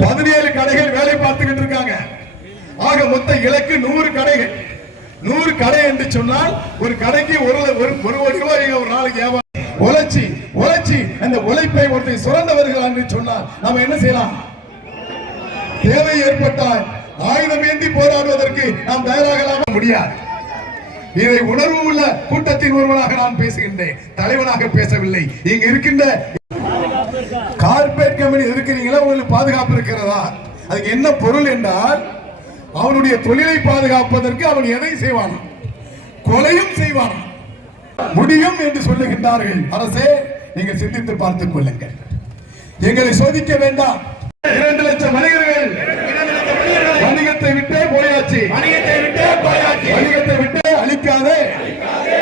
பதினேழு கடைகள் வேலை பார்த்துக்கிட்டு இருக்காங்க. ஆக மொத்த இலக்கு நூறு கடைகள். நூறு கடை என்று சொன்னால் ஒரு கடைக்கு ஒரு ஒரு கோடி ரூபாய் ஒரு நாளைக்கு வியாபாரம் உழைச்சி உழைச்சி அந்த உழைப்பை ஒருத்தர் சுரண்ட என்று சொன்னால் நாம என்ன செய்யலாம்? தேவை ஏற்பட்டால் ஆயுதம் ஏந்தி போராடுவதற்கு நாம் தயாராகலாம்? முடியாது. இதை உணர்வு உள்ள கூட்டத்தின் ஒருவனாக நான் பேசுகின்றேன். தலைவனாக பேசவில்லை. இங்க இருக்கின்ற கார்பரேட் கம்பெனி இருக்கிறீங்களா உங்களுக்கு பாதுகாப்பு இருக்கிறதா? அதுக்கு என்ன பொருள் என்றால் அவனுடைய தொழிலை பாதுகாப்பதற்கு அவன் எதை செய்வான் கொலையும் செய்வான் முடியும் என்று சொல்லுகின்றார்கள். அரசே நீங்க சிந்தித்து பார்த்துக் கொள்ளுங்கள். எங்களை சோதிக்க வேண்டாம். இரண்டு லட்சம் மனிதர்கள் வணிகத்தை விட்டே போயாச்சு வணிகத்தை விட்டு போயாச்சு. வணிகத்தை விட்டு அழிக்காதே.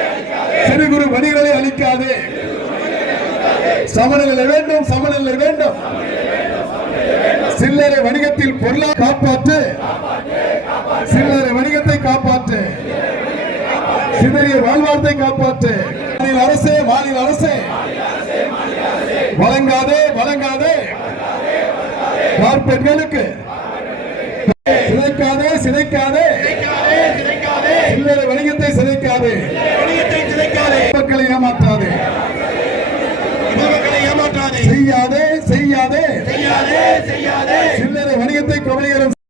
சிறு குறு வணிகர்களை அழிக்காதே. சமநிலை வேண்டும் சமநிலை வேண்டும். சில்லறை வணிகத்தில் பொருளா காப்பாற்று. சில்லறை வணிகத்தை காப்பாற்று. சிதறிய வாழ்வார்த்தை காப்பாற்று. மாநில அரசே மாநில அரசே. வழங்காதே வழங்காதே. கார்பெட்களுக்கு. சிதைக்காதே சிதைக்காதே. சில்லறை வணிகத்தை சிதைக்காதே. மக்களை ஏமாற்றாதே. ஏமாற்றாதே. செய்யாதே செய்யாதே. செய்யாதே செய்யாதே. சில்லறை வணிகத்தை கொலைகரம்